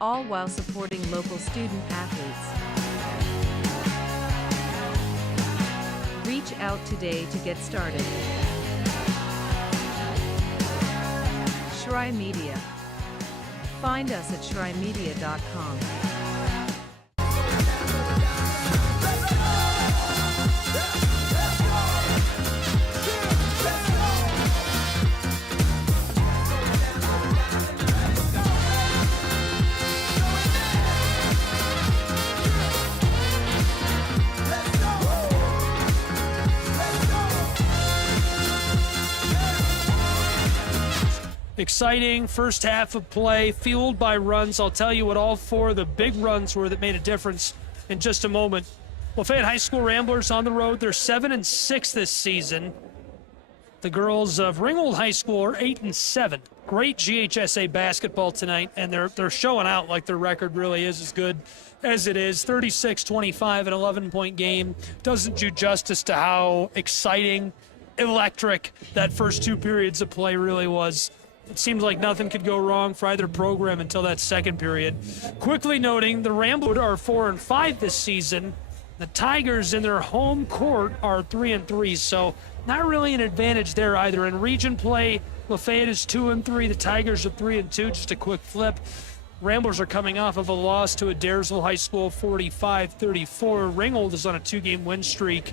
all while supporting local student athletes. Reach out today to get started. Shry Media. Find us at shrymedia.com. Exciting first half of play, fueled by runs. I'll tell you what all four of the big runs were that made a difference in just a moment. Lafayette High School Ramblers on the road. They're 7-6 this season. The girls of Ringgold High School are 8-7. Great GHSA basketball tonight, and they're showing out like their record really is as good as it is. 36-25, an 11-point game. Doesn't do justice to how exciting, electric that first two periods of play really was. It seemed like nothing could go wrong for either program until that second period. Quickly noting, the Ramblers are 4-5 this season. The Tigers in their home court are 3-3, so not really an advantage there either. In region play, Lafayette is 2-3. The Tigers are 3-2. Just a quick flip. Ramblers are coming off of a loss to Adairsville High School, 45-34. Ringgold is on a two-game win streak,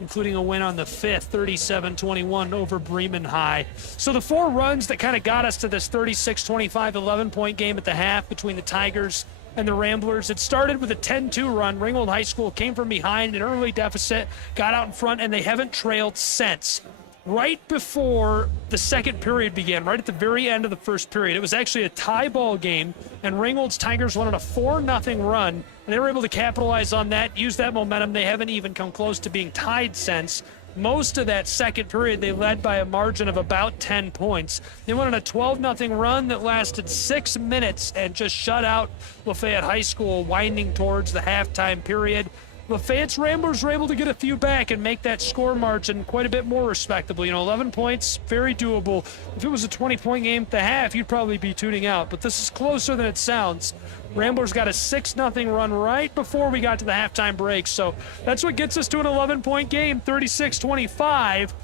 including a win on the 5th, 37-21 over Bremen High. So the four runs that kind of got us to this 36-25, 11-point game at the half between the Tigers and the Ramblers. It started with a 10-2 run. Ringgold High School came from behind, an early deficit, got out in front, and they haven't trailed since. Right before the second period began, right at the very end of the first period, it was actually a tie ball game, and Ringgold's Tigers went on a 4-0 run, and they were able to capitalize on that, use that momentum. They haven't even come close to being tied since. Most of that second period, they led by a margin of about 10 points. They went on a 12-0 run that lasted 6 minutes and just shut out Lafayette High School, winding towards the halftime period. Lafayette's Ramblers were able to get a few back and make that score margin quite a bit more respectable. 11 points, very doable. If it was a 20-point game at the half, you'd probably be tuning out. But this is closer than it sounds. Ramblers got a 6-0 run right before we got to the halftime break. So that's what gets us to an 11-point game, 36-25.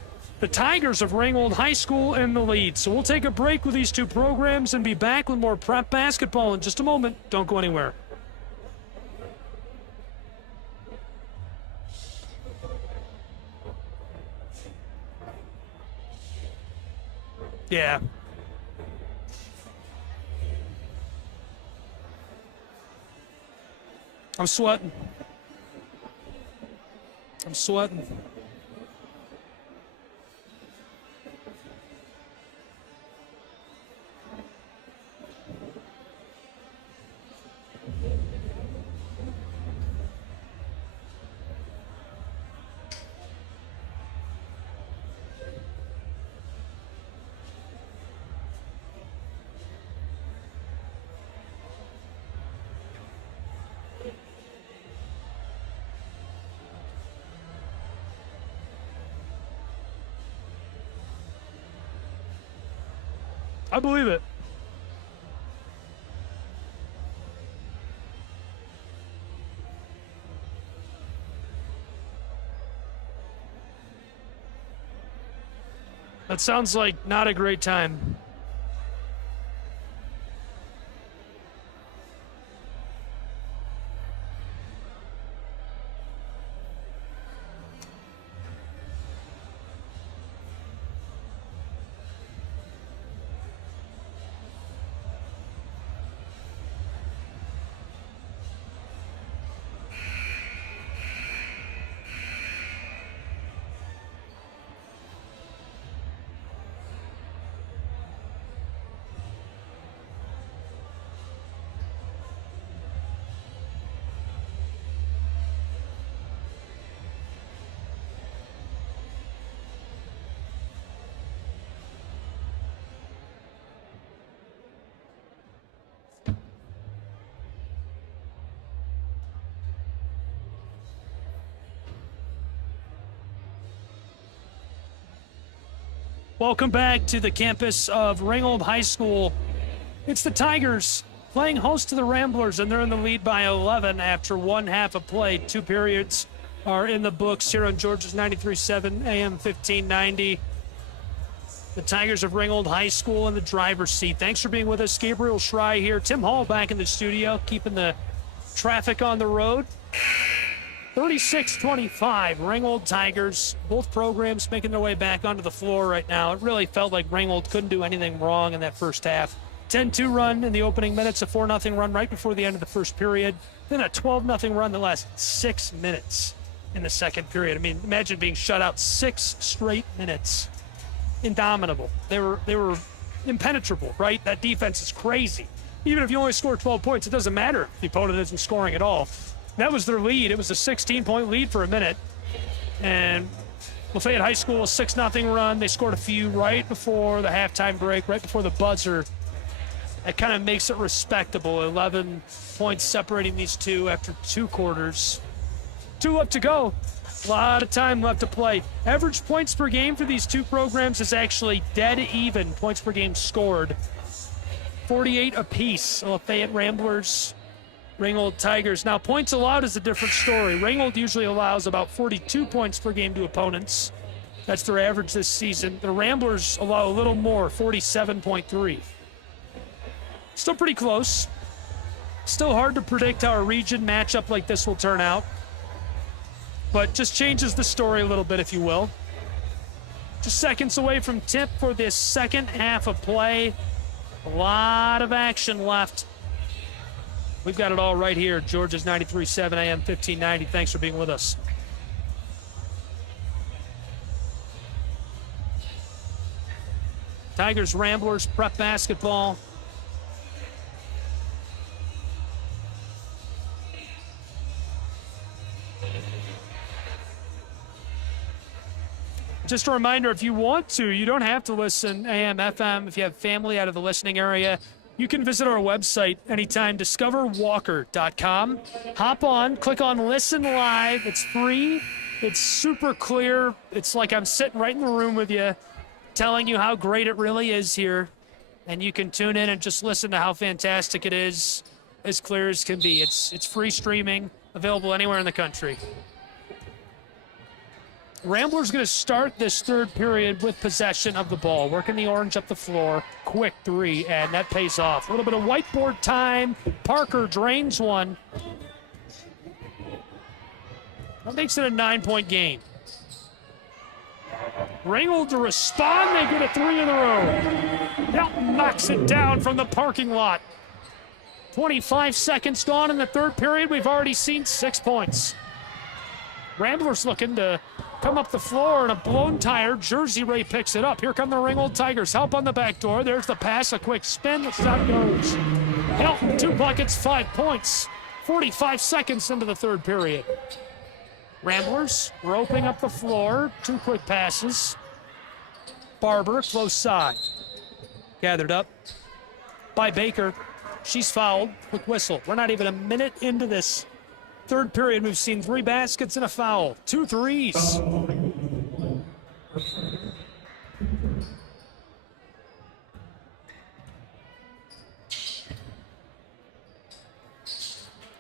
The Tigers of Ringgold High School in the lead. So we'll take a break with these two programs and be back with more prep basketball in just a moment. Don't go anywhere. Yeah. I'm sweating. I believe it. That sounds like not a great time. Welcome back to the campus of Ringgold High School. It's the Tigers playing host to the Ramblers, and they're in the lead by 11 after one half of play. 2 periods are in the books here on Georgia's 93.7 AM 1590. The Tigers of Ringgold High School in the driver's seat. Thanks for being with us. Gabriel Schrei here. Tim Hall back in the studio, keeping the traffic on the road. 36-25, Ringgold Tigers. Both programs making their way back onto the floor right now. It really felt like Ringgold couldn't do anything wrong in that first half. 10-2 run in the opening minutes, a 4-0 run right before the end of the first period, then a 12-0 run the last 6 minutes in the second period. I mean, imagine being shut out 6 straight minutes. Indomitable. They were impenetrable, right? That defense is crazy. Even if you only score 12 points, it doesn't matter if the opponent isn't scoring at all. That was their lead. It was a 16-point lead for a minute. And Lafayette High School, a 6-0 run. They scored a few right before the halftime break, right before the buzzer. That kind of makes it respectable. 11 points separating these two after 2 quarters. 2 left to go. A lot of time left to play. Average points per game for these two programs is actually dead even. Points per game scored. 48 apiece. Lafayette Ramblers, Ringgold Tigers. Now, points allowed is a different story. Ringgold usually allows about 42 points per game to opponents. That's their average this season. The Ramblers allow a little more, 47.3. Still pretty close. Still hard to predict how a region matchup like this will turn out. But just changes the story a little bit, if you will. Just seconds away from tip for this second half of play. A lot of action left. We've got it all right here. Georgia's 93.7 AM 1590. Thanks for being with us. Tigers, Ramblers, prep basketball. Just a reminder, if you want to, you don't have to listen AM, FM. If you have family out of the listening area, you can visit our website anytime, discoverwalker.com. Hop on, click on Listen Live. It's free. It's super clear. It's like I'm sitting right in the room with you, telling you how great it really is here. And you can tune in and just listen to how fantastic it is, as clear as can be. It's free streaming, available anywhere in the country. Ramblers going to start this third period with possession of the ball, working the orange up the floor. Quick 3, and that pays off. A little bit of whiteboard time. Parker drains one. That makes it a 9-point game. Ringgold to respond. They get a 3 in a row. Helton knocks it down from the parking lot. 25 seconds gone in the third period. We've already seen 6 points. Ramblers looking to come up the floor, and a blown tire. Jersey Ray picks it up. Here come the Ringgold Tigers. Help on the back door. There's the pass. A quick spin. The shot goes. Helton, 2 buckets, 5 points. 45 seconds into the third period. Ramblers roping up the floor. 2 quick passes. Barber, close side. Gathered up by Baker. She's fouled. Quick whistle. We're not even a minute into this third period. We've seen 3 baskets and a foul. 2 threes.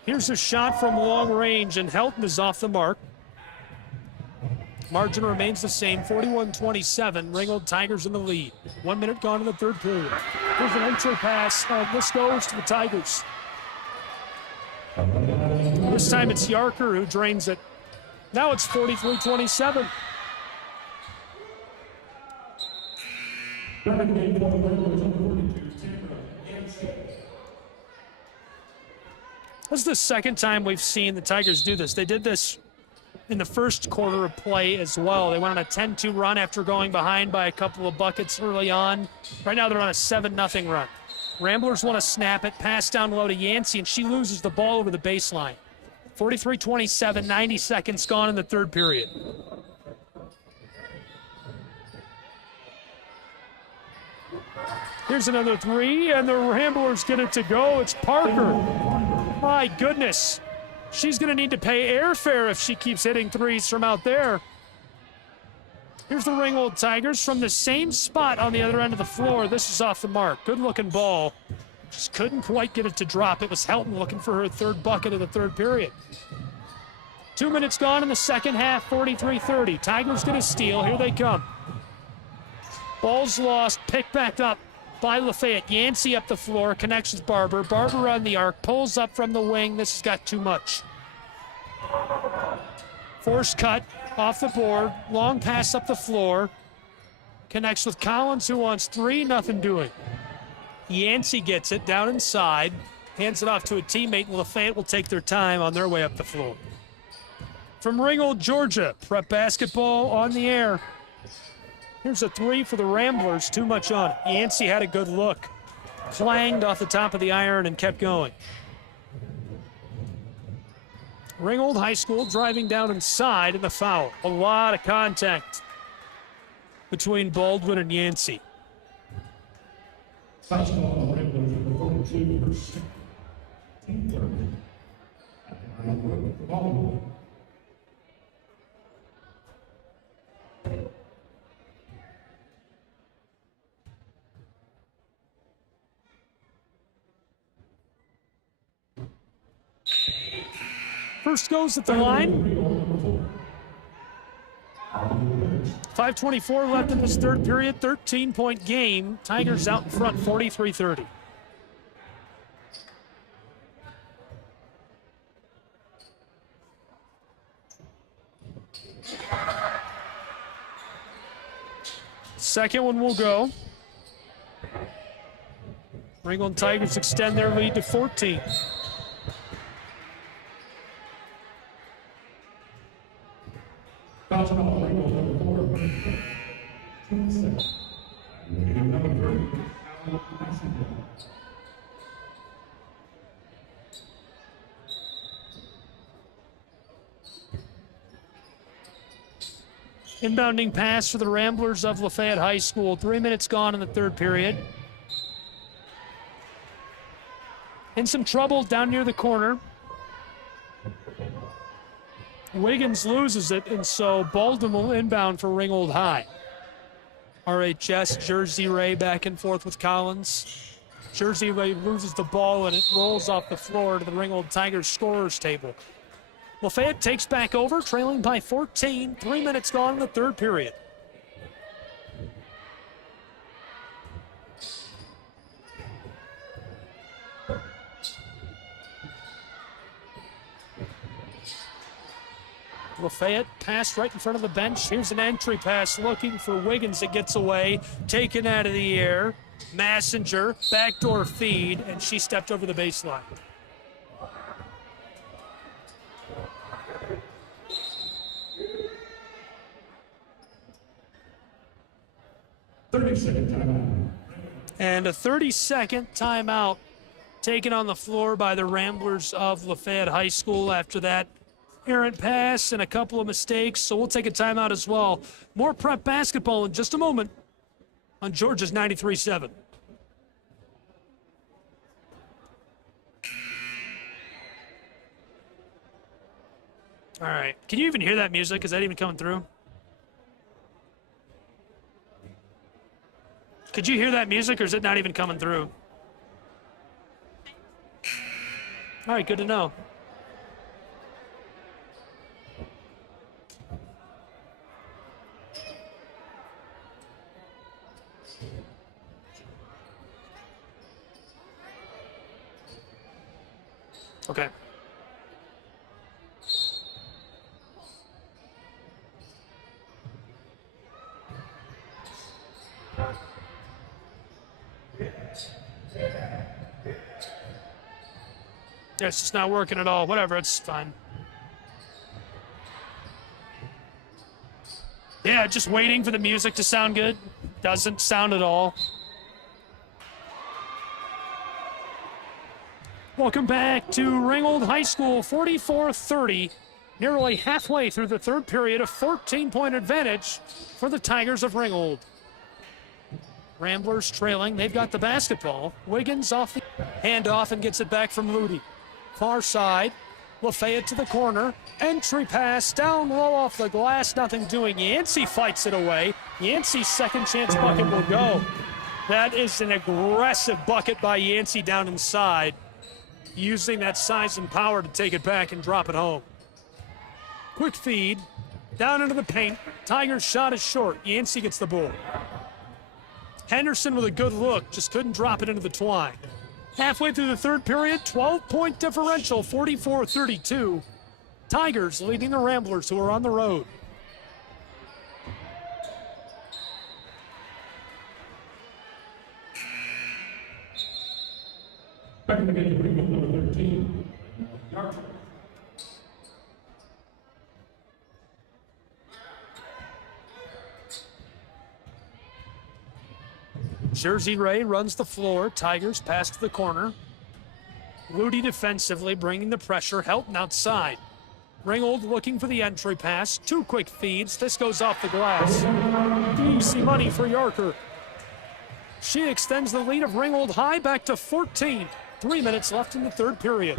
Here's a shot from long range, and Helton is off the mark. Margin remains the same, 41-27. Ringgold Tigers in the lead. 1 minute gone in the third period. Here's an entry pass. This goes to the Tigers. This time it's Yarker who drains it. Now it's 43-27. This is the second time we've seen the Tigers do this. They did this in the first quarter of play as well. They went on a 10-2 run after going behind by a couple of buckets early on. Right now they're on a 7-0 run. Ramblers want to snap it, pass down low to Yancey, and she loses the ball over the baseline. 43-27, 90 seconds gone in the third period. Here's another 3, and the Ramblers get it to go. It's Parker. My goodness. She's going to need to pay airfare if she keeps hitting 3s from out there. Here's the Ringgold Tigers from the same spot on the other end of the floor. This is off the mark. Good-looking ball. Just couldn't quite get it to drop. It was Helton looking for her third bucket of the third period. 2 minutes gone in the second half, 43-30. Tigers get a steal. Here they come. Ball's lost, picked back up by Lafayette. Yancey up the floor, connects with Barber. Barber on the arc, pulls up from the wing. This has got too much. Force cut off the board. Long pass up the floor. Connects with Collins, who wants three. Nothing doing. Yancey gets it down inside. Hands it off to a teammate, and Lafayette will take their time on their way up the floor. From Ringgold, Georgia, prep basketball on the air. Here's a three for the Ramblers. Too much on it. Yancey had a good look. Clanged off the top of the iron and kept going. Ringgold High School driving down inside in the foul. A lot of contact between Baldwin and Yancey. First goes at the line. 5:24 left in this third period. 13-point game. Tigers out in front, 43-30. Second one will go. Ringgold Tigers extend their lead to 14. Inbounding pass for the Ramblers of Lafayette High School. 3 minutes gone in the third period. In some trouble down near the corner. Wiggins loses it, and so Baldwin will inbound for Ringgold High. RHS, Jersey Ray back and forth with Collins. Jersey Ray loses the ball, and it rolls off the floor to the Ringgold Tigers scorers table. Lafayette takes back over, trailing by 14. 3 minutes gone in the third period. Lafayette passed right in front of the bench. Here's an entry pass looking for Wiggins. It gets away, taken out of the air. Messenger, backdoor feed, and she stepped over the baseline. And a 30-second timeout taken on the floor by the Ramblers of Lafayette High School after that errant pass and a couple of mistakes, so we'll take a timeout as well. More prep basketball in just a moment on Georgia's 93.7. All right, can you even hear that music? Is that even coming through? Could you hear that music, or is it not even coming through? All right, good to know. Okay. Yeah, it's just not working at all. Whatever, it's fine. Yeah, just waiting for the music to sound good. Doesn't sound at all. Welcome back to Ringgold High School, 44-30. Nearly halfway through the third period, a 14-point advantage for the Tigers of Ringgold. Ramblers trailing. They've got the basketball. Wiggins off the handoff and gets it back from Ludy. Far side. Lafayette to the corner. Entry pass down low off the glass. Nothing doing. Yancey fights it away. Yancey's second chance bucket will go. That is an aggressive bucket by Yancey down inside, using that size and power to take it back and drop it home. Quick feed, down into the paint. Tigers' shot is short. Yancey gets the ball. Henderson with a good look, just couldn't drop it into the twine. Halfway through the third period, 12-point differential, 44-32. Tigers leading the Ramblers, who are on the road. Back in the game, Ringgold, number 13. Jersey Ray runs the floor. Tigers pass to the corner. Ludy defensively, bringing the pressure. Helton outside. Ringgold looking for the entry pass. 2 quick feeds. This goes off the glass. Easy money for Yarker. She extends the lead of Ringgold high back to 14. 3 minutes left in the third period.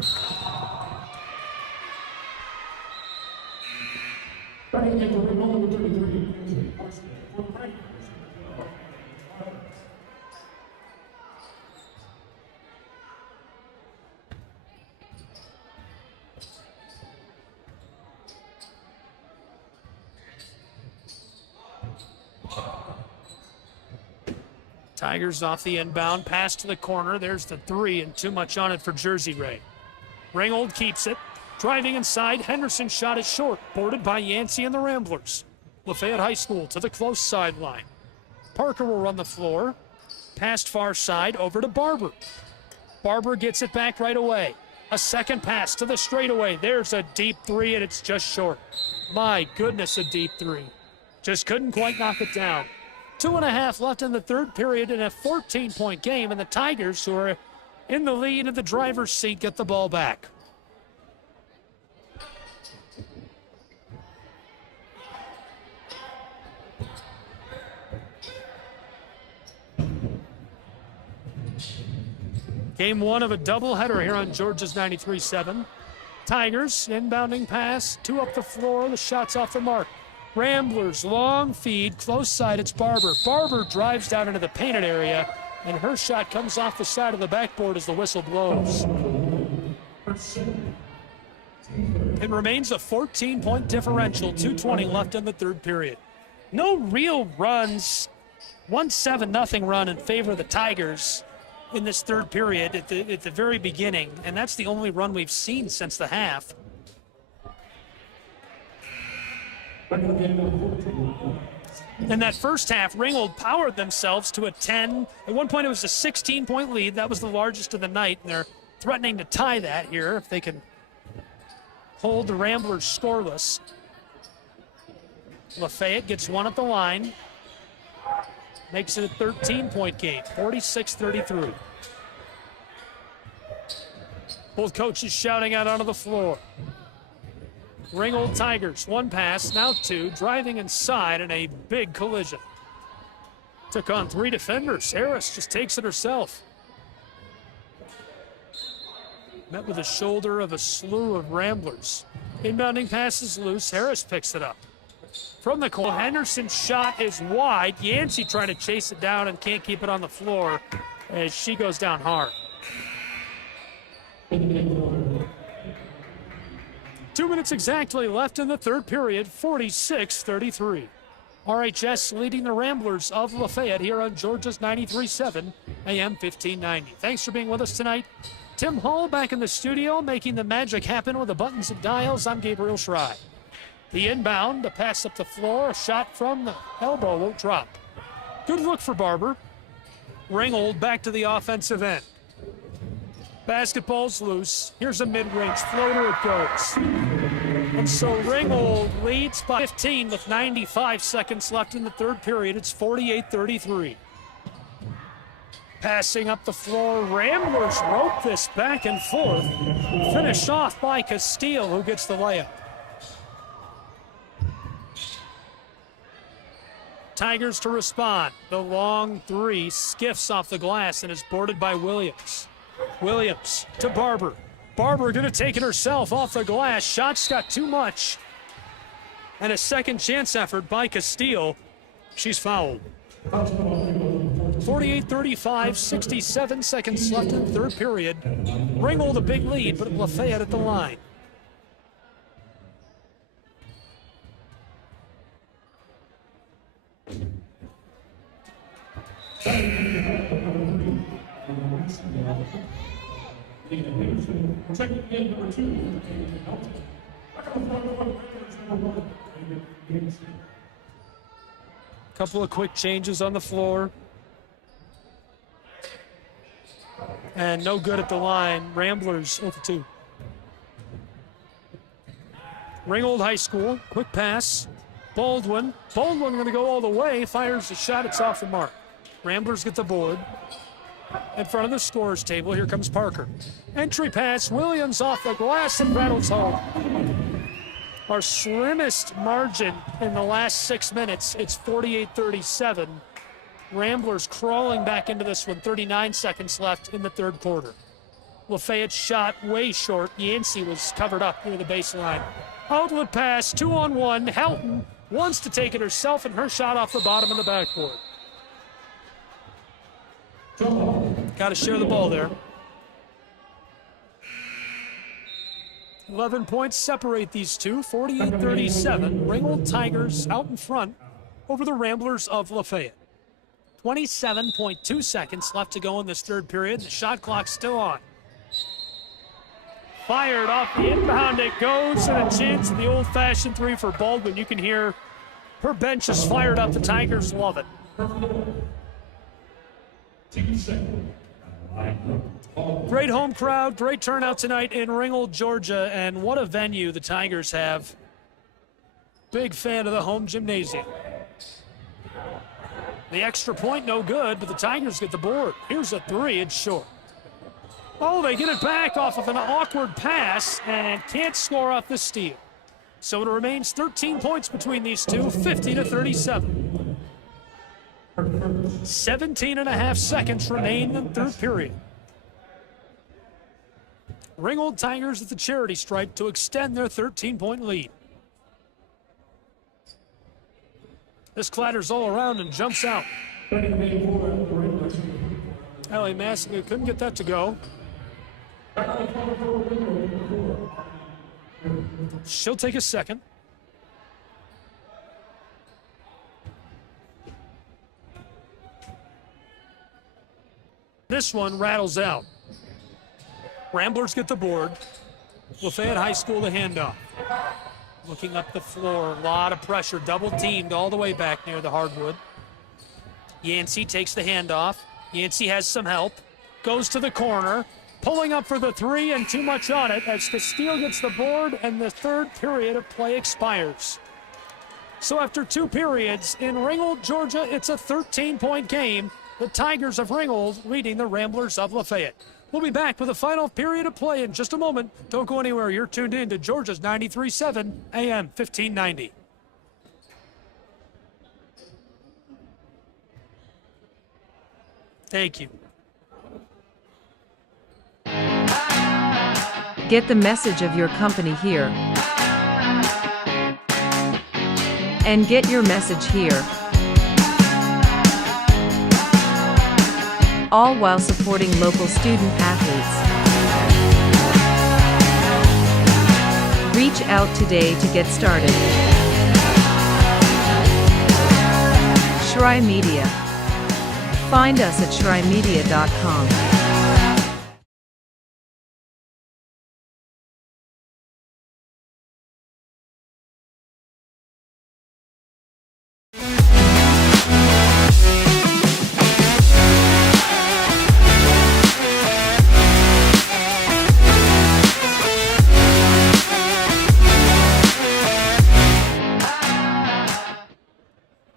Back in the game, Ringgold, number 33. Tigers off the inbound, pass to the corner. There's the 3 and too much on it for Jersey Ray. Ringgold keeps it. Driving inside, Henderson's shot is short, boarded by Yancey and the Ramblers. Lafayette High School to the close sideline. Parker will run the floor. Past far side over to Barber. Barber gets it back right away. A second pass to the straightaway. There's a deep 3 and it's just short. My goodness, a deep 3. Just couldn't quite knock it down. 2.5 left in the third period in a 14-point game, and the Tigers, who are in the lead in the driver's seat, get the ball back. Game 1 of a doubleheader here on Georgia's 93-7. Tigers, inbounding pass, 2 up the floor, the shot's off the mark. Ramblers, long feed, close side, it's Barber. Barber drives down into the painted area, and her shot comes off the side of the backboard as the whistle blows. It remains a 14-point differential, 2:20 left in the third period. No real runs, 1-7-0 run in favor of the Tigers in this third period at the very beginning, and that's the only run we've seen since the half. In that first half, Ringgold powered themselves to a 10. At one point, it was a 16-point lead. That was the largest of the night, and they're threatening to tie that here if they can hold the Ramblers scoreless. Lafayette gets 1 at the line. Makes it a 13-point game, 46-33. Both coaches shouting out onto the floor. Ringgold Tigers, 1 pass, now 2, driving inside in a big collision. Took on 3 defenders. Harris just takes it herself. Met with the shoulder of a slew of Ramblers. Inbounding pass is loose. Harris picks it up. From the corner, Henderson's shot is wide. Yancey trying to chase it down and can't keep it on the floor as she goes down hard. 2 minutes exactly left in the third period, 46-33. RHS leading the Ramblers of Lafayette here on Georgia's 93.7 AM 1590. Thanks for being with us tonight. Tim Hall back in the studio, making the magic happen with the buttons and dials. I'm Gabriel Schrei. The inbound, the pass up the floor, a shot from the elbow won't drop. Good look for Barber. Ringgold back to the offensive end. Basketball's loose. Here's a mid-range floater, it goes. And so Ringgold leads by 15 with 95 seconds left in the third period. It's 48-33. Passing up the floor, Ramblers rope this back and forth. Finished off by Castile, who gets the layup. Tigers to respond. The long 3 skiffs off the glass and is boarded by Williams. Williams to Barber. Barber gonna take it herself off the glass. Shots got too much. And a second chance effort by Castile. She's fouled. 48-35, 67 seconds left in the third period. Ringgold a big lead, but Lafayette at the line. Second game number 2. Couple of quick changes on the floor. And no good at the line. Ramblers 0-2. Ringgold High School, quick pass. Baldwin going to go all the way, fires the shot, it's off the mark. Ramblers get the board. In front of the scorer's table, here comes Parker. Entry pass, Williams off the glass and rattles home. Our slimmest margin in the last 6 minutes, it's 48-37. Ramblers crawling back into this one, 39 seconds left in the third quarter. Lafayette shot way short. Yancey was covered up near the baseline. Outlet pass, 2-on-1. Houghton wants to take it herself, and her shot off the bottom of the backboard. Got to share the ball there. 11 points separate these two, 48-37. Ringgold Tigers out in front over the Ramblers of Lafayette. 27.2 seconds left to go in this third period. The shot clock's still on. Fired off the inbound, it goes, and a chance at the old-fashioned three for Baldwin. You can hear her bench is fired up. The Tigers love it. Great home crowd, great turnout tonight in Ringgold, Georgia, and what a venue the Tigers have. Big fan of the home gymnasium. The extra point, no good, but the Tigers get the board. Here's a three, it's short. Oh, they get it back off of an awkward pass and can't score off the steal. So it remains 13 points between these two, 50-37. 17.5 seconds remain in the third period. Ringgold Tigers at the charity stripe to extend their 13-point lead. This clatters all around and jumps out. Ellie Massinger couldn't get that to go. She'll take a second. This one rattles out. Ramblers get the board. Lafayette High School the handoff. Looking up the floor, a lot of pressure, double teamed all the way back near the hardwood. Yancey takes the handoff. Yancey has some help, goes to the corner, pulling up for the three and too much on it as Castile gets the board and the third period of play expires. So after 2 periods in Ringgold, Georgia, it's a 13-point game. The Tigers of Ringgold leading the Ramblers of Lafayette. We'll be back with the final period of play in just a moment. Don't go anywhere. You're tuned in to Georgia's 93.7 AM 1590. Thank you. Get the message of your company here. And get your message here. All while supporting local student athletes. Reach out today to get started. Shry Media. Find us at shrymedia.com.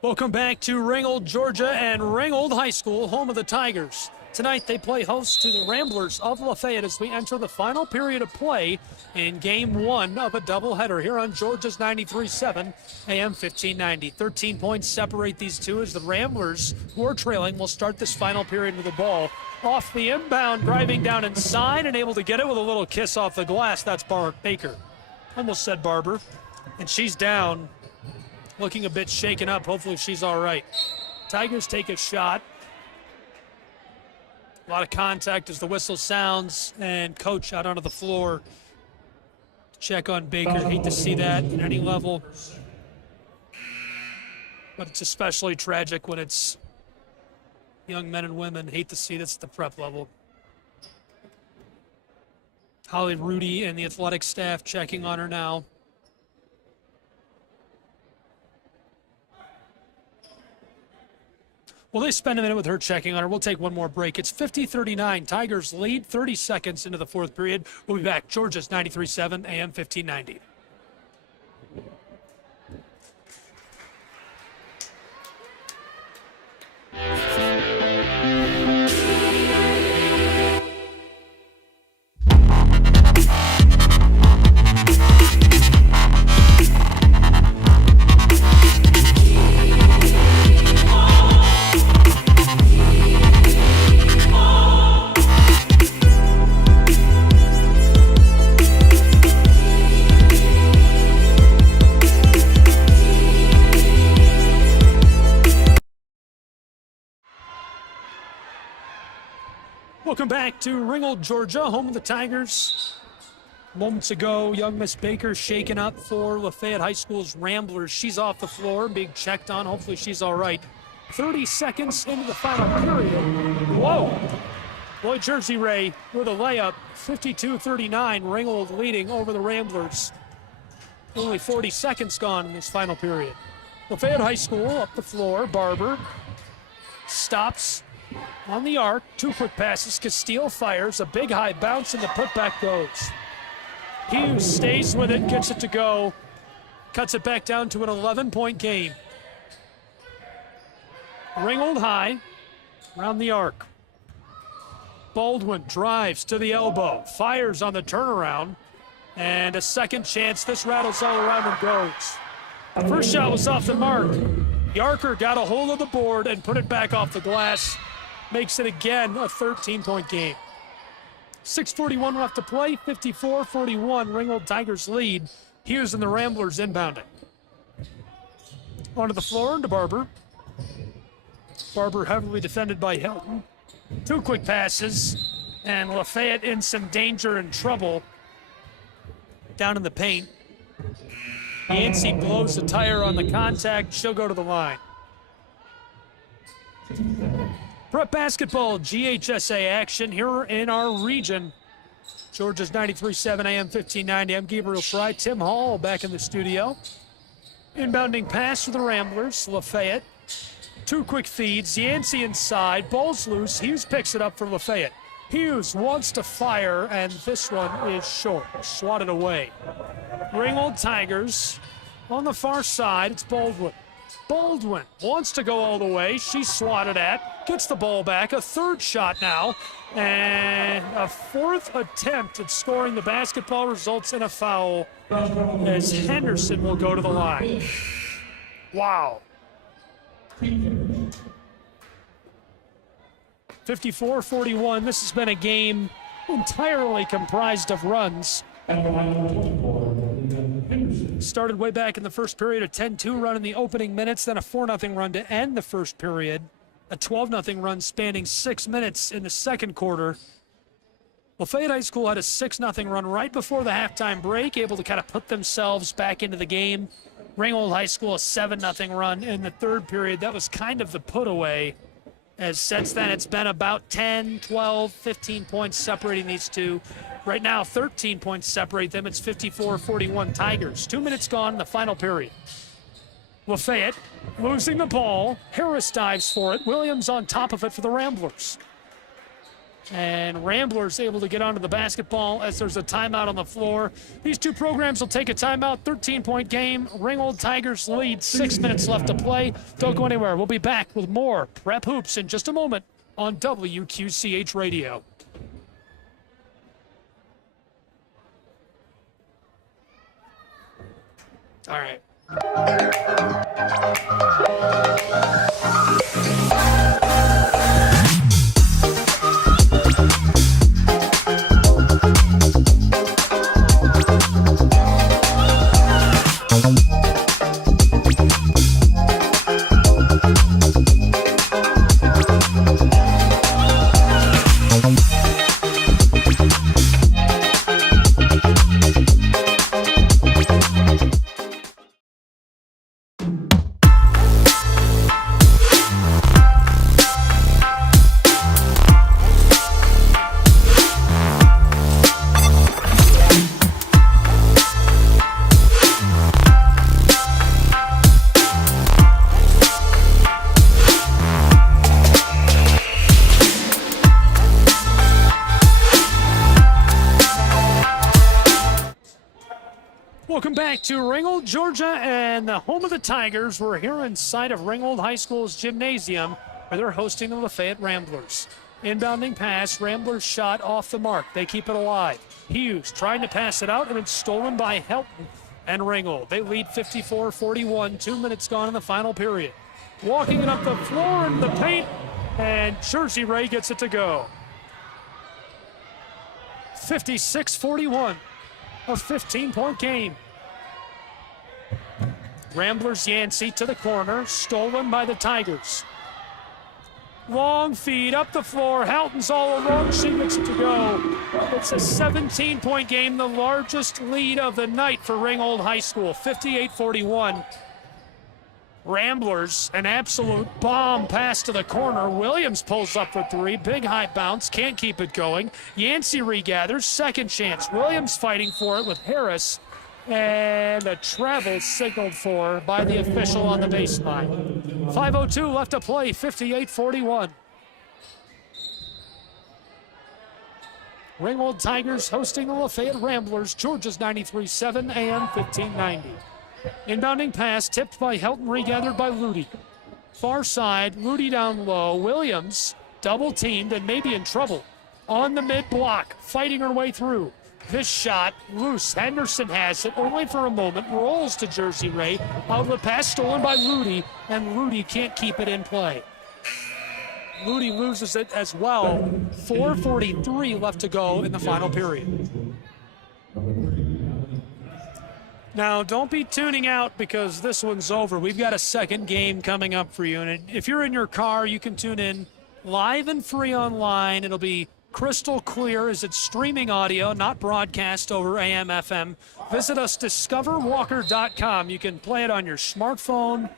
Welcome back to Ringgold, Georgia, and Ringgold High School, home of the Tigers. Tonight they play host to the Ramblers of Lafayette as we enter the final period of play in Game 1 of a doubleheader here on Georgia's 93.7 AM 1590. 13 points separate these two as the Ramblers, who are trailing, will start this final period with the ball. Off the inbound, driving down inside and able to get it with a little kiss off the glass. That's Baker. Almost said Barber. And she's down. Looking a bit shaken up. Hopefully she's all right. Tigers take a shot. A lot of contact as the whistle sounds, and coach out onto the floor to check on Baker. Hate to see that at any level, but it's especially tragic when it's young men and women. Hate to see this at the prep level. Holly Rudy and the athletic staff checking on her now. Well, they spend a minute with her checking on her. We'll take one more break. It's 50-39. Tigers lead 30 seconds into the fourth period. We'll be back. Georgia's 93.7 AM 1590. Welcome back to Ringgold, Georgia, home of the Tigers. Moments ago, young Miss Baker shaken up for Lafayette High School's Ramblers. She's off the floor, being checked on. Hopefully she's all right. 30 seconds into the final period. Whoa! Lloyd Jersey Ray with a layup. 52-39, Ringgold leading over the Ramblers. Only 40 seconds gone in this final period. Lafayette High School up the floor. Barber stops on the arc, 2 quick passes. Castile fires, a big high bounce, and the putback goes. Hughes stays with it, gets it to go, cuts it back down to an 11-point game. Ringgold high, around the arc. Baldwin drives to the elbow, fires on the turnaround, and a second chance. This rattles all around and goes. The first shot was off the mark. Yarker got a hold of the board and put it back off the glass. Makes it again a 13-point game. 6:41 left to play, 54-41. Ringgold Tigers lead. Hughes and the Ramblers inbounding. Onto the floor into Barber. Barber heavily defended by Hilton. 2 quick passes, and Lafayette in some danger and trouble down in the paint. Yancey blows the tire on the contact. She'll go to the line. Prep basketball, GHSA action here in our region. Georgia's 93.7 AM 1590. I'm Gabriel Fry. Tim Hall back in the studio. Inbounding pass for the Ramblers. Lafayette. 2 quick feeds. Yancey inside. Ball's loose. Hughes picks it up for Lafayette. Hughes wants to fire, and this one is short. Swatted away. Ringgold Tigers on the far side. It's Baldwin. Baldwin wants to go all the way. She's swatted at, gets the ball back. A third shot now, and a 4th attempt at scoring the basketball results in a foul as Henderson will go to the line. Wow. 54-41. This has been a game entirely comprised of runs. Started way back in the first period, a 10-2 run in the opening minutes, then a 4-0 run to end the first period, a 12-0 run spanning 6 minutes in the second quarter. Lafayette High School had a 6-0 run right before the halftime break, able to kind of put themselves back into the game. Ringgold High School, a 7-0 run in the third period. That was kind of the put away, as since then it's been about 10, 12, 15 points separating these two. Right now, 13 points separate them. It's 54-41 Tigers. 2 minutes gone in the final period. Lafayette losing the ball. Harris dives for it. Williams on top of it for the Ramblers. And Ramblers able to get onto the basketball as there's a timeout on the floor. These two programs will take a timeout. 13-point game. Ringgold Tigers lead. 6 minutes left to play. Don't go anywhere. We'll be back with more Prep Hoops in just a moment on WQCH Radio. All right. Welcome back to Ringgold, Georgia, and the home of the Tigers. We're here inside of Ringgold High School's gymnasium, where they're hosting the Lafayette Ramblers. Inbounding pass, Ramblers shot off the mark. They keep it alive. Hughes trying to pass it out, and it's stolen by Helton and Ringgold. They lead 54-41, 2 minutes gone in the final period. Walking it up the floor in the paint, and Jersey Ray gets it to go. 56-41. A 15-point game. Ramblers Yancey to the corner, stolen by the Tigers. Long feed up the floor. Houghton's all alone. She gets it to go. It's a 17-point game, the largest lead of the night for Ringgold High School, 58-41. Ramblers, an absolute bomb pass to the corner. Williams pulls up for three. Big high bounce, can't keep it going. Yancey regathers, second chance. Williams fighting for it with Harris. And a travel signaled for by the official on the baseline. 5:02 left to play, 58-41. Ringgold Tigers hosting the Lafayette Ramblers, Georgia's 93.7 AM 1590. Inbounding pass, tipped by Helton, regathered by Ludy. Far side, Ludy down low. Williams double teamed and maybe in trouble. On the mid block, fighting her way through. This shot, loose. Henderson has it, only for a moment. Rolls to Jersey Ray. Outlet pass stolen by Ludy, and Ludy can't keep it in play. Ludy loses it as well. 4:43 left to go in the final period. Now, don't be tuning out because this one's over. We've got a second game coming up for you. And if you're in your car, you can tune in live and free online. It'll be crystal clear as it's streaming audio, not broadcast over AM, FM. Visit us, discoverwalker.com. You can play it on your smartphone.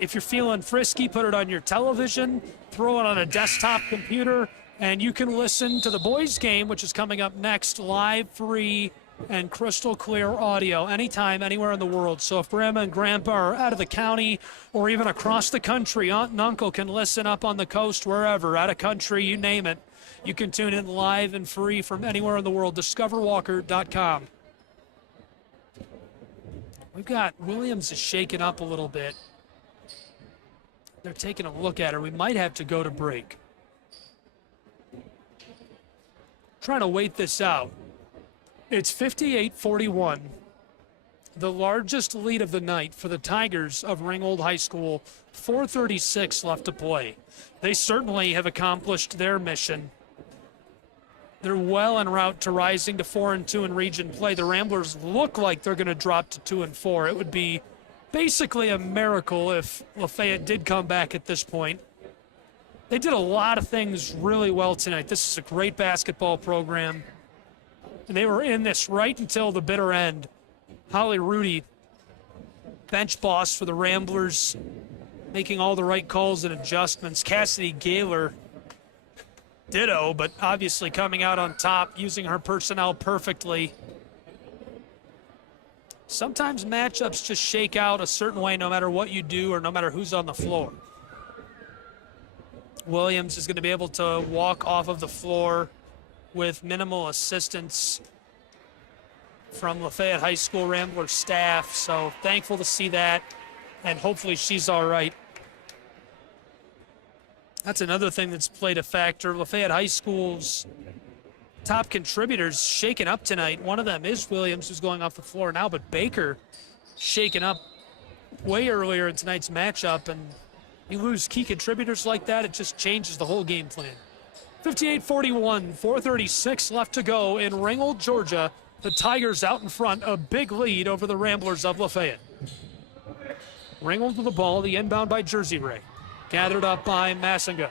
If you're feeling frisky, put it on your television, throw it on a desktop computer, and you can listen to the boys' game, which is coming up next, live, free, and crystal clear audio anytime, anywhere in the world. So if Grandma and Grandpa are out of the county or even across the country, Aunt and Uncle can listen up on the coast, wherever, out of country, you name it. You can tune in live and free from anywhere in the world, discoverwalker.com. We've got Williams is shaken up a little bit. They're taking a look at her. We might have to go to break. Trying to wait this out. It's 58-41, the largest lead of the night for the Tigers of Ringgold High School. 4:36 left to play. They certainly have accomplished their mission. They're well en route to rising to 4-2 in region play. The Ramblers look like they're going to drop to 2-4. It would be basically a miracle if Lafayette did come back at this point. They did a lot of things really well tonight. This is a great basketball program. And they were in this right until the bitter end. Holly Rudy, bench boss for the Ramblers, making all the right calls and adjustments. Cassidy Gaylor, ditto, but obviously coming out on top, using her personnel perfectly. Sometimes matchups just shake out a certain way no matter what you do or no matter who's on the floor. Williams is going to be able to walk off of the floor with minimal assistance from Lafayette High School Rambler staff. So thankful to see that, and hopefully she's all right. That's another thing that's played a factor. Lafayette High School's top contributors shaken up tonight. One of them is Williams, who's going off the floor now, but Baker shaken up way earlier in tonight's matchup, and you lose key contributors like that, it just changes the whole game plan. 58-41, 4:36 left to go in Ringgold, Georgia. The Tigers out in front, a big lead over the Ramblers of Lafayette. Ringgold with the ball, the inbound by Jersey Ray. Gathered up by Massinga.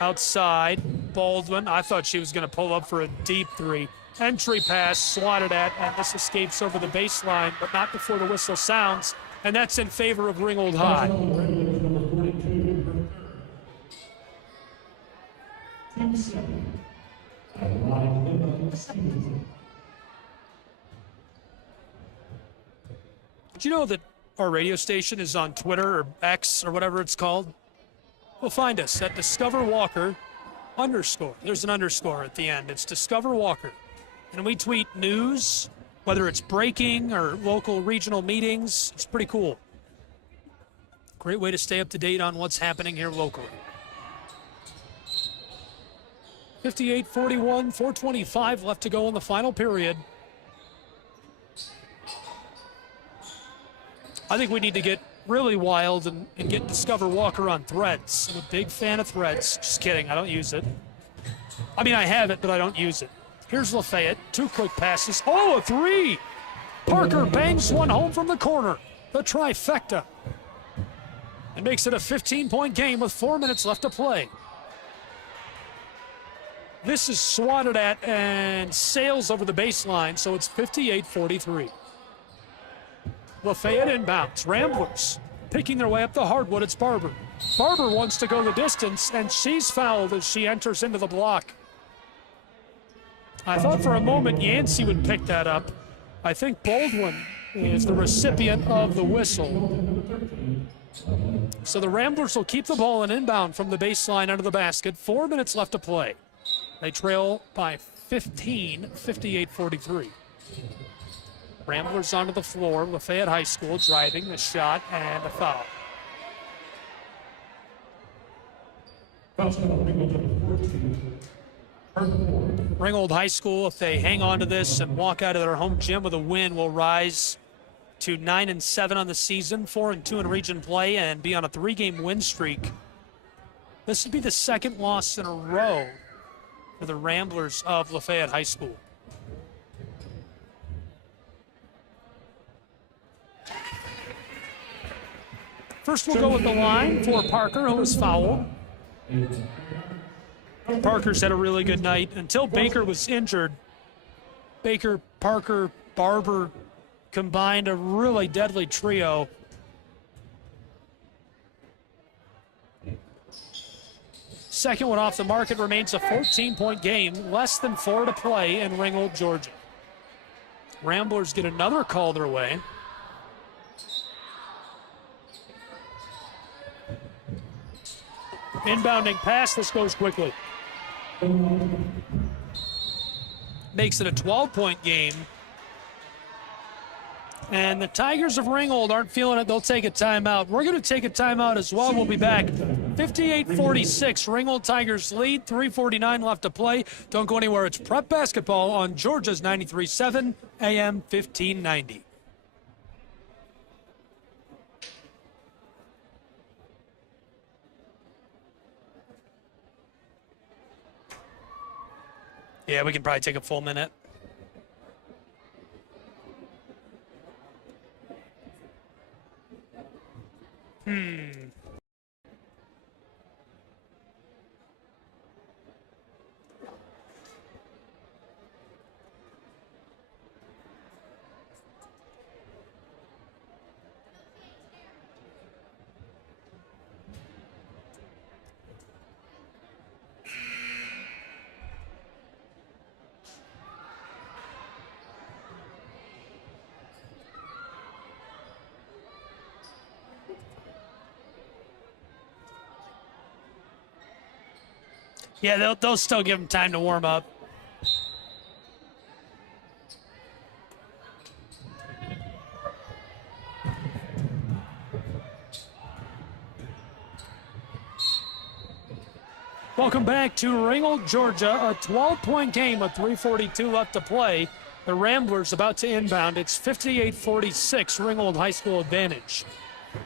Outside, Baldwin. I thought she was going to pull up for a deep three. Entry pass, swatted at, and this escapes over the baseline, but not before the whistle sounds, and that's in favor of Ringgold High. Did you know that our radio station is on Twitter or X or whatever it's called? Well, find us at Discover Walker _. There's an underscore at the end. It's Discover Walker. And we tweet news, whether it's breaking or local regional meetings. It's pretty cool. Great way to stay up to date on what's happening here locally. 58-41, 4:25 left to go in the final period. I think we need to get really wild and get Discover Walker on threads. I'm a big fan of threads. Just kidding, I don't use it. I mean, I have it, but I don't use it. Here's Lafayette, 2 quick passes. Oh, a 3! Parker bangs one home from the corner. The trifecta. It makes it a 15-point game with 4 minutes left to play. This is swatted at and sails over the baseline, so it's 58-43. Lafayette inbounds. Ramblers picking their way up the hardwood. It's Barber. Barber wants to go the distance, and she's fouled as she enters into the block. I thought for a moment Yancey would pick that up. I think Baldwin is the recipient of the whistle. So the Ramblers will keep the ball and inbound from the baseline under the basket. 4 minutes left to play. They trail by 15, 58-43. Ramblers onto the floor. Lafayette High School driving the shot and a foul. Ringgold High School, if they hang on to this and walk out of their home gym with a win, will rise to 9-7 on the season, 4-2 in region play, and be on a 3-game win streak. This would be the second loss in a row for the Ramblers of Lafayette High School. First, we'll go with the line for Parker, who was fouled. Parker's had a really good night until Baker was injured. Baker, Parker, Barber combined a really deadly trio. Second one off the market, remains a 14-point game, less than 4 to play in Ringgold, Georgia. Ramblers get another call their way. Inbounding pass, this goes quickly. Makes it a 12-point game. And the Tigers of Ringgold aren't feeling it. They'll take a timeout. We're going to take a timeout as well. We'll be back. 58-46. Ringgold Tigers lead. 3:49 left to play. Don't go anywhere. It's Prep Basketball on Georgia's 93.7 AM 1590. Yeah, we can probably take a full minute. Yeah, they'll still give them time to warm up. Welcome back to Ringgold, Georgia. A 12-point game, a 3:42 left to play. The Ramblers about to inbound. It's 58-46, Ringgold High School advantage.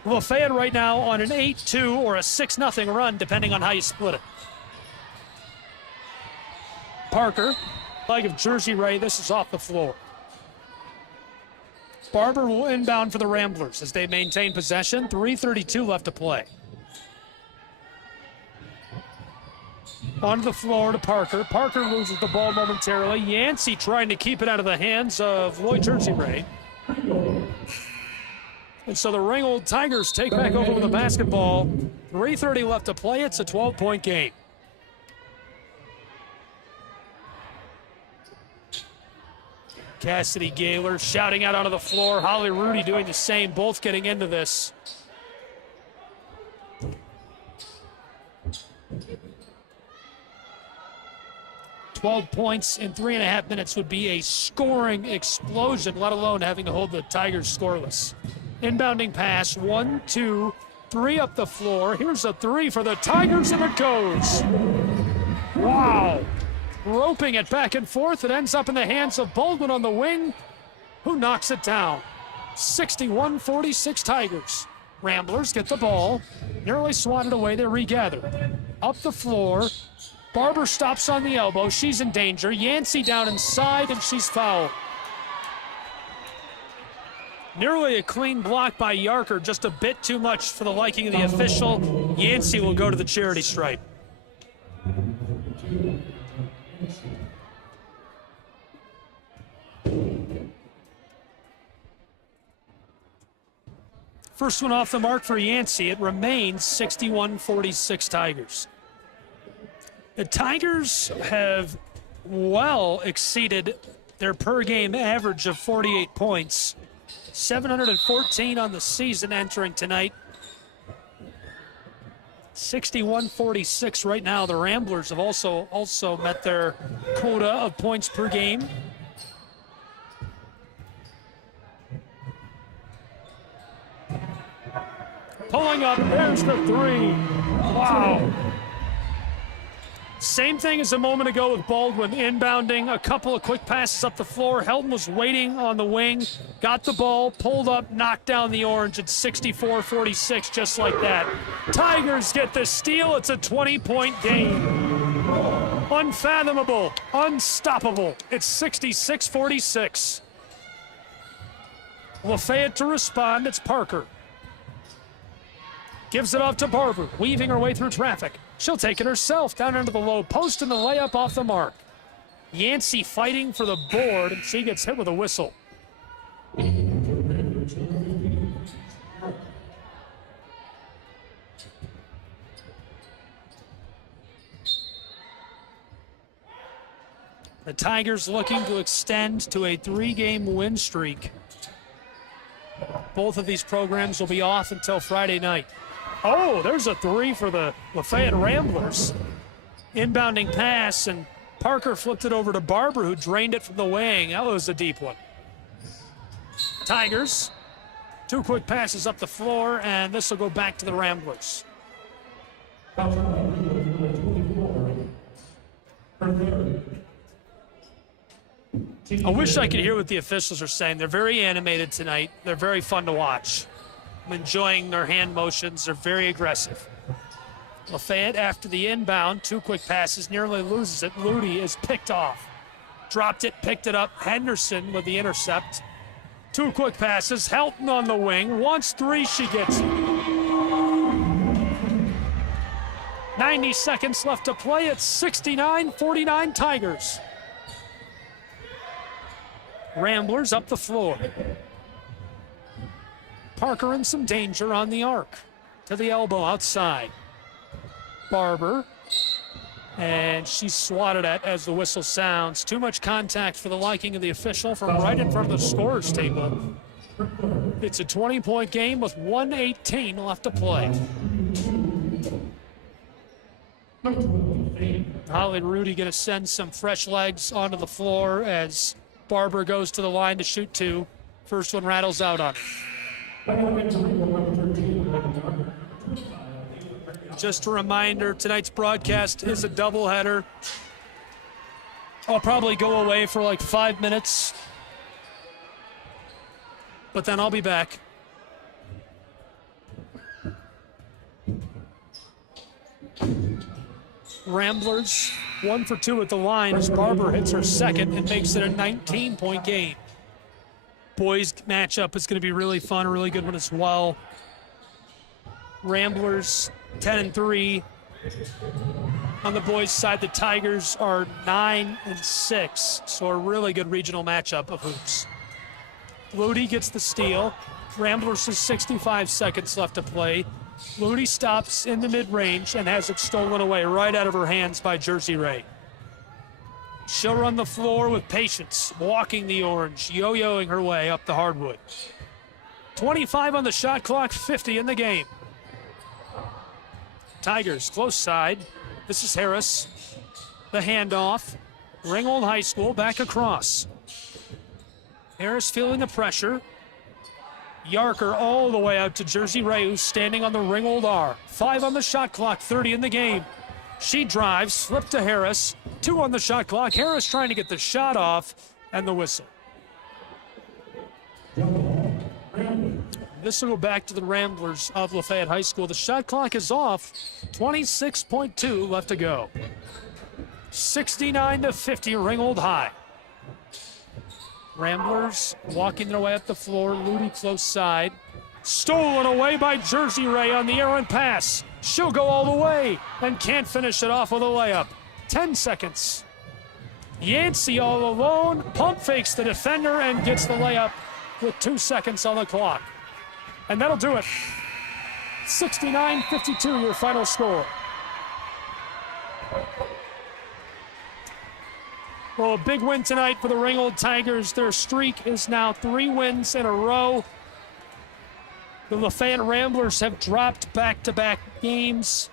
Lafayette right now on an 8-2 or a 6-0 run, depending on how you split it. Parker, leg of Jersey Ray, this is off the floor. Barber will inbound for the Ramblers as they maintain possession. 3:32 left to play. Onto the floor to Parker. Parker loses the ball momentarily. Yancey trying to keep it out of the hands of Lloyd Jersey Ray. And so the Ringgold Tigers take back over with the basketball. 3:30 left to play. It's a 12-point game. Cassidy Gaylor shouting out onto the floor. Holly Rudy doing the same, both getting into this. 12 points in 3.5 minutes would be a scoring explosion, let alone having to hold the Tigers scoreless. Inbounding pass, 1, 2, 3 up the floor. Here's a 3 for the Tigers, and it goes. Wow. Roping it back and forth. It ends up in the hands of Baldwin on the wing, who knocks it down. 61-46 Tigers. Ramblers get the ball. Nearly swatted away. They regather. Up the floor. Barber stops on the elbow. She's in danger. Yancey down inside, and she's fouled. Nearly a clean block by Yarker. Just a bit too much for the liking of the official. Yancey will go to the charity stripe. First one off the mark for Yancey. It remains 61-46 Tigers. The Tigers have well exceeded their per-game average of 48 points. 714 on the season entering tonight. 61-46 right now. The Ramblers have also met their quota of points per game. Pulling up, there's the 3. Wow. Same thing as a moment ago with Baldwin, inbounding, a couple of quick passes up the floor. Helton was waiting on the wing, got the ball, pulled up, knocked down the orange. It's 64-46, just like that. Tigers get the steal. It's a 20-point game. Unfathomable, unstoppable. It's 66-46. Lafayette to respond. It's Parker. Gives it off to Barber, weaving her way through traffic. She'll take it herself down into the low post, and the layup off the mark. Yancey fighting for the board, and she gets hit with a whistle. The Tigers looking to extend to a 3-game win streak. Both of these programs will be off until Friday night. Oh, there's a 3 for the Lafayette Ramblers. Inbounding pass, and Parker flipped it over to Barber, who drained it from the wing. That was a deep one. Tigers, 2 quick passes up the floor, and this will go back to the Ramblers. I wish I could hear what the officials are saying. They're very animated tonight. They're very fun to watch. I'm enjoying their hand motions. They're very aggressive. Lafayette, after the inbound, 2 quick passes, nearly loses it. Ludy is picked off. Dropped it, picked it up. Henderson with the intercept. 2 quick passes. Helton on the wing. Wants 3, she gets it. 90 seconds left to play. It's 69-49 Tigers. Ramblers up the floor. Parker in some danger on the arc. To the elbow outside. Barber. And she's swatted at as the whistle sounds. Too much contact for the liking of the official from right in front of the scorer's table. It's a 20-point game with 1:18 left to play. Holly Rudy going to send some fresh legs onto the floor as Barber goes to the line to shoot 2. First one rattles out on him. Just a reminder, tonight's broadcast is a doubleheader. I'll probably go away for like 5 minutes, but then I'll be back. Ramblers 1 for 2 at the line as Barber hits her second and makes it a 19-point game. Boys matchup is going to be really fun, a really good one as well. Ramblers 10-3. On the boys' side, the Tigers are 9-6, so a really good regional matchup of hoops. Ludy gets the steal. Ramblers has 65 seconds left to play. Ludy stops in the mid-range and has it stolen away right out of her hands by Jersey Ray. She'll run the floor with patience, walking the orange, yo-yoing her way up the hardwood. 25 on the shot clock, 50 in the game. Tigers, close side. This is Harris. The handoff. Ringgold High School back across. Harris feeling the pressure. Yarker all the way out to Jersey Ray, who's standing on the Ringgold R. 5 on the shot clock, 30 in the game. She drives, flip to Harris. 2 on the shot clock. Harris trying to get the shot off, and the whistle. This will go back to the Ramblers of Lafayette High School. The shot clock is off. 26.2 left to go. 69-50, Ringgold High. Ramblers walking their way up the floor. Ludi close side. Stolen away by Jersey Ray on the errant pass. She'll go all the way and can't finish it off with a layup. 10 seconds. Yancey all alone. Pump fakes the defender and gets the layup with 2 seconds on the clock. And that'll do it. 69-52, your final score. Well, a big win tonight for the Ringgold Tigers. Their streak is now 3 wins in a row. The Lafayette Ramblers have dropped back-to-back games.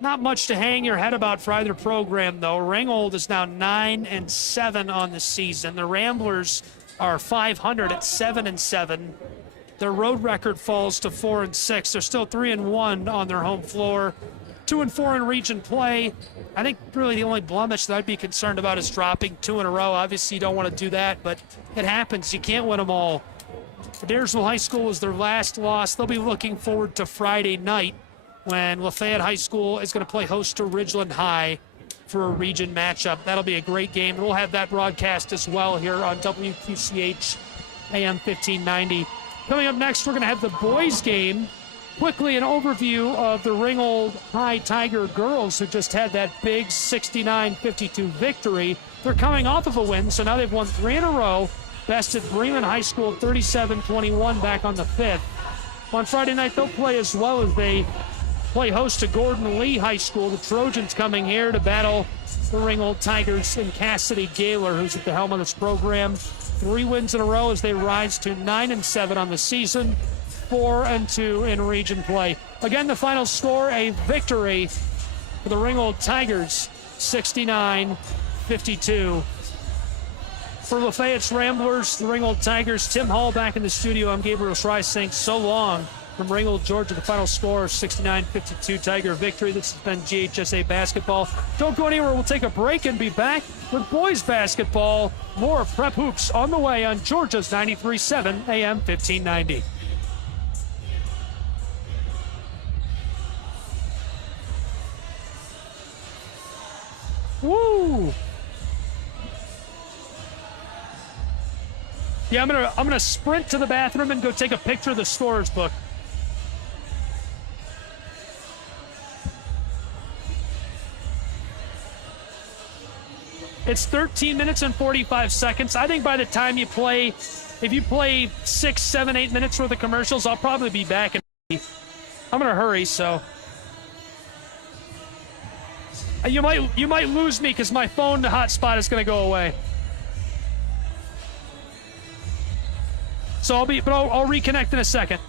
Not much to hang your head about for either program, though. Ringgold is now 9-7 on the season. The Ramblers are 500 at 7-7. Their road record falls to 4-6. They're still 3-1 on their home floor. 2-4 in region play. I think really the only blemish that I'd be concerned about is dropping 2 in a row. Obviously, you don't want to do that, but it happens. You can't win them all. Adairsville High School is their last loss. They'll be looking forward to Friday night when Lafayette High School is going to play host to Ridgeland High for a region matchup. That'll be a great game. We'll have that broadcast as well here on WQCH AM 1590. Coming up next, we're going to have the boys game. Quickly, an overview of the Ringgold High Tiger girls who just had that big 69-52 victory. They're coming off of a win, so now they've won 3 in a row. Bested Bremen High School 37-21 back on the 5th. On Friday night, they'll play as well as they play host to Gordon Lee High School. The Trojans coming here to battle the Ringgold Tigers and Cassidy Gaylor, who's at the helm of this program. 3 wins in a row as they rise to 9-7 on the season. 4-2 in region play. Again, the final score, a victory for the Ringgold Tigers, 69-52. For Lafayette's Ramblers, the Ringgold Tigers, Tim Hall back in the studio. I'm Gabriel Schreiss saying so long from Ringgold, Georgia. The final score, 69-52 Tiger victory. This has been GHSA Basketball. Don't go anywhere. We'll take a break and be back with boys basketball. More Prep Hoops on the way on Georgia's 93.7 AM 1590. Woo! Yeah, I'm gonna sprint to the bathroom and go take a picture of the scorer's book. It's 13 minutes and 45 seconds. I think by the time you play, if you play 6, 7, 8 minutes worth of commercials, I'll probably be back. I'm gonna hurry, so. You might lose me because my phone, the hotspot, is gonna go away. So I'll reconnect in a second.